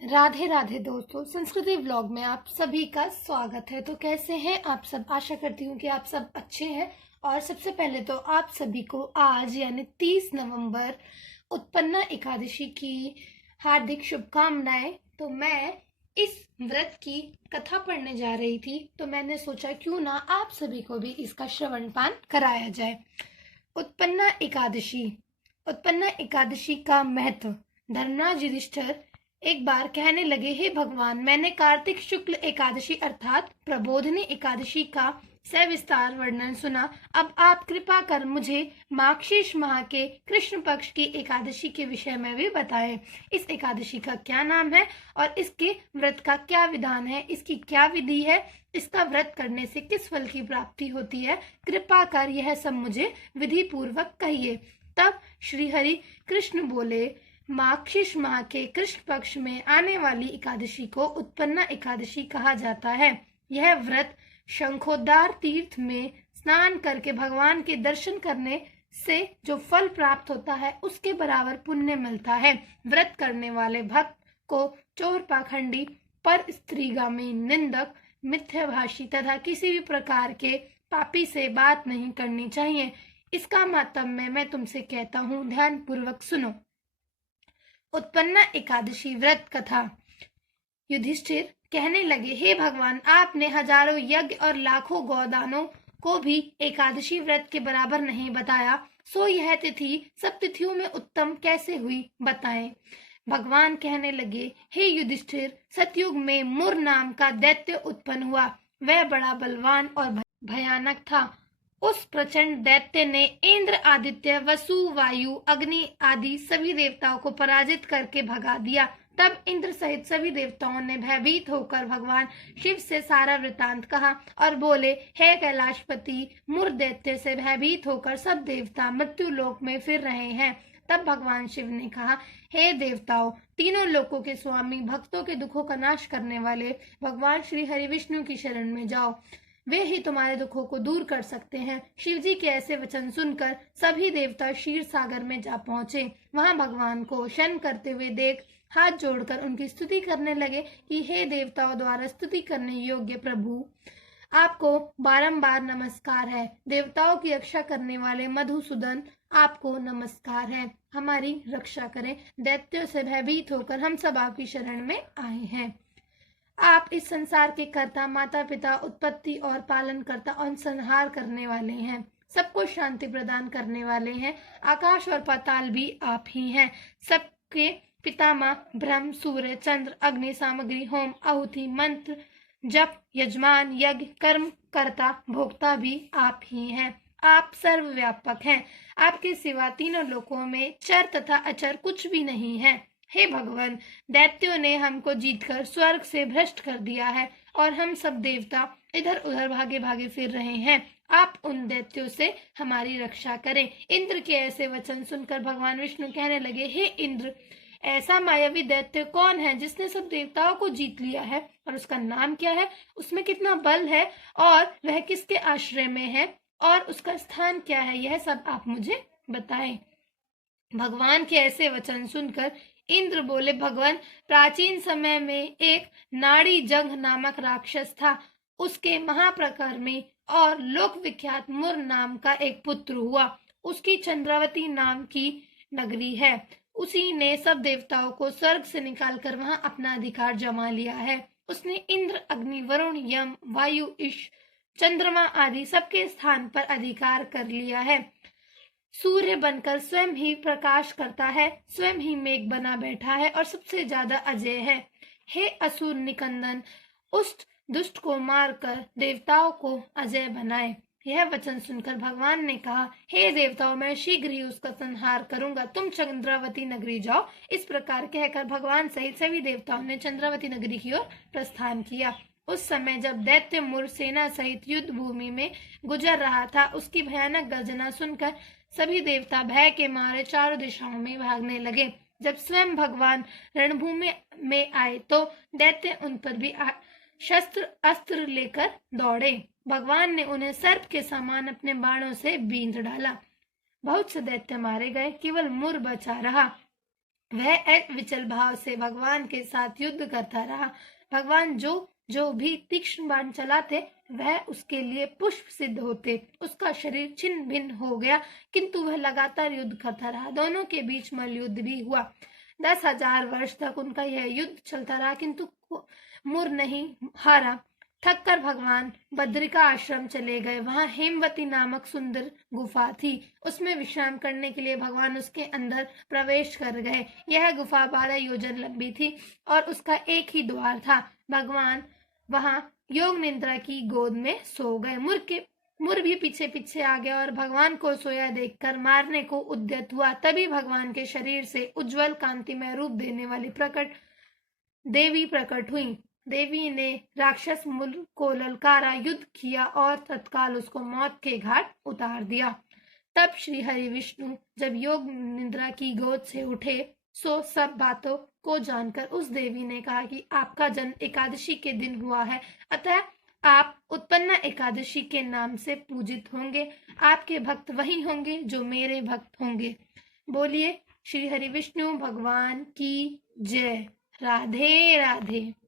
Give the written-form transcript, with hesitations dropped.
राधे राधे दोस्तों, संस्कृति व्लॉग में आप सभी का स्वागत है। तो कैसे हैं आप सब? आशा करती हूँ कि आप सब अच्छे हैं। और सबसे पहले तो आप सभी को आज यानी 30 नवंबर उत्पन्ना एकादशी की हार्दिक शुभकामनाएं। तो मैं इस व्रत की कथा पढ़ने जा रही थी, तो मैंने सोचा क्यों ना आप सभी को भी इसका श्रवण पान कराया जाए। उत्पन्ना एकादशी। उत्पन्ना एकादशी का महत्व। धर्मराज युधिष्ठिर एक बार कहने लगे, हे भगवान, मैंने कार्तिक शुक्ल एकादशी अर्थात प्रबोधिनी एकादशी का सविस्तार वर्णन सुना। अब आप कृपा कर मुझे मार्गशीर्ष माह के कृष्ण पक्ष की एकादशी के विषय में भी बताएं। इस एकादशी का क्या नाम है और इसके व्रत का क्या विधान है, इसकी क्या विधि है, इसका व्रत करने से किस फल की प्राप्ति होती है। कृपा कर यह सब मुझे विधि पूर्वक कहिए। तब श्री हरि कृष्ण बोले, मार्गशीर्ष माह के कृष्ण पक्ष में आने वाली एकादशी को उत्पन्ना एकादशी कहा जाता है। यह व्रत शंखोद्धार तीर्थ में स्नान करके भगवान के दर्शन करने से जो फल प्राप्त होता है उसके बराबर पुण्य मिलता है। व्रत करने वाले भक्त को चोर, पाखंडी, पर स्त्रीगामी, निंदक, मिथ्याभाषी तथा किसी भी प्रकार के पापी से बात नहीं करनी चाहिए। इसका मातम्य मैं तुमसे कहता हूँ, ध्यान पूर्वक सुनो। उत्पन्ना एकादशी व्रत कथा। युधिष्ठिर कहने लगे, हे भगवान, आपने हजारों यज्ञ और लाखों गौदानों को भी एकादशी व्रत के बराबर नहीं बताया, सो यह तिथि सब तिथियों में उत्तम कैसे हुई, बताएं। भगवान कहने लगे, हे युधिष्ठिर, सतयुग में मुर नाम का दैत्य उत्पन्न हुआ। वह बड़ा बलवान और भयानक था। उस प्रचंड दैत्य ने इंद्र, आदित्य, वसु, वायु, अग्नि आदि सभी देवताओं को पराजित करके भगा दिया। तब इंद्र सहित सभी देवताओं ने भयभीत होकर भगवान शिव से सारा वृतांत कहा और बोले, हे कैलाशपति, मुर दैत्य से भयभीत होकर सब देवता मृत्यु लोक में फिर रहे हैं। तब भगवान शिव ने कहा, हे देवताओं, तीनों लोकों के स्वामी, भक्तों के दुखों का नाश करने वाले भगवान श्री हरि विष्णु की शरण में जाओ, वे ही तुम्हारे दुखों को दूर कर सकते हैं। शिव जी के ऐसे वचन सुनकर सभी देवता क्षीर सागर में जा पहुंचे। वहां भगवान को शन करते हुए देख हाथ जोड़कर उनकी स्तुति करने लगे कि हे देवताओं द्वारा स्तुति करने योग्य प्रभु, आपको बारंबार नमस्कार है। देवताओं की रक्षा करने वाले मधुसूदन, आपको नमस्कार है। हमारी रक्षा करें। दैत्यों से भयभीत होकर हम सब आपकी शरण में आए हैं। आप इस संसार के कर्ता, माता पिता, उत्पत्ति और पालन करता और संहार करने वाले हैं। सबको शांति प्रदान करने वाले हैं। आकाश और पाताल भी आप ही हैं। सबके पितामह ब्रह्म, सूर्य, चंद्र, अग्नि, सामग्री, होम, आहुति, मंत्र, जप, यजमान, यज्ञ, कर्म कर्ता, भोक्ता भी आप ही हैं। आप सर्वव्यापक हैं। आपके सिवा तीनों लोकों में चर तथा अचर कुछ भी नहीं है। हे भगवान, दैत्यों ने हमको जीतकर स्वर्ग से भ्रष्ट कर दिया है और हम सब देवता इधर उधर भागे भागे फिर रहे हैं। आप उन दैत्यों से हमारी रक्षा करें। इंद्र के ऐसे वचन सुनकर भगवान विष्णु कहने लगे, हे इंद्र, ऐसा मायावी दैत्य कौन है जिसने सब देवताओं को जीत लिया है और उसका नाम क्या है, उसमें कितना बल है और वह किसके आश्रय में है और उसका स्थान क्या है, यह सब आप मुझे बताएं। भगवान के ऐसे वचन सुनकर इंद्र बोले, भगवान, प्राचीन समय में एक नाड़ी जंग नामक राक्षस था। उसके महाप्रकर्मी और लोक विख्यात मुर नाम का एक पुत्र हुआ। उसकी चंद्रावती नाम की नगरी है। उसी ने सब देवताओं को स्वर्ग से निकालकर वहां अपना अधिकार जमा लिया है। उसने इंद्र, अग्नि, वरुण, यम, वायु, ईश, चंद्रमा आदि सबके स्थान पर अधिकार कर लिया है। सूर्य बनकर स्वयं ही प्रकाश करता है, स्वयं ही मेघ बना बैठा है और सबसे ज्यादा अजय है। हे असुर निकंदन, उस दुष्ट को मारकर देवताओं को अजय बनाए। यह वचन सुनकर भगवान ने कहा, हे देवताओं, मैं शीघ्र ही उसका संहार करूंगा। तुम चंद्रावती नगरी जाओ। इस प्रकार कहकर भगवान सहित सभी देवताओं ने चंद्रावती नगरी की ओर प्रस्थान किया। उस समय जब दैत्य मुर सेना सहित युद्ध भूमि में गुजर रहा था, उसकी भयानक गर्जना सुनकर सभी देवता भय के मारे चारों दिशाओं में भागने लगे। जब स्वयं भगवान रणभूमि में आए तो दैत्य उन पर भी शस्त्र अस्त्र लेकर दौड़े। भगवान ने उन्हें सर्प के समान अपने बाणों से बींध डाला। बहुत से दैत्य मारे गए, केवल मुर बचा रहा। वह अविचल भाव से भगवान के साथ युद्ध करता रहा। भगवान जो जो भी तीक्ष्ण बाण चलाते वह उसके लिए पुष्प सिद्ध होते। उसका शरीर छिन्न भिन्न हो गया, किंतु वह लगातार युद्ध करता रहा। दोनों के बीच मल्लयुद्ध भी हुआ। 10,000 वर्ष तक उनका यह युद्ध चलता रहा, किंतु मुर नहीं हारा। थक कर भगवान बद्रिका आश्रम चले गए। वहां हेमवती नामक सुंदर गुफा थी। उसमें विश्राम करने के लिए भगवान उसके अंदर प्रवेश कर गए। यह गुफा 12 योजन लंबी थी और उसका एक ही द्वार था। भगवान वहां योग निद्रा की गोद में सो गए। मुर भी पीछे पीछे आ गया और भगवान को सोया देखकर मारने को उद्यत हुआ। तभी भगवान के शरीर से उज्जवल कांतिमय रूप देने वाली देवी प्रकट हुई। देवी ने राक्षस मुर को ललकारा, युद्ध किया और तत्काल उसको मौत के घाट उतार दिया। तब श्री हरि विष्णु जब योग निद्रा की गोद से उठे, सो सब बातों को जानकर उस देवी ने कहा कि आपका जन्म एकादशी के दिन हुआ है, अतः आप उत्पन्ना एकादशी के नाम से पूजित होंगे। आपके भक्त वही होंगे जो मेरे भक्त होंगे। बोलिए श्री हरि विष्णु भगवान की जय। राधे राधे।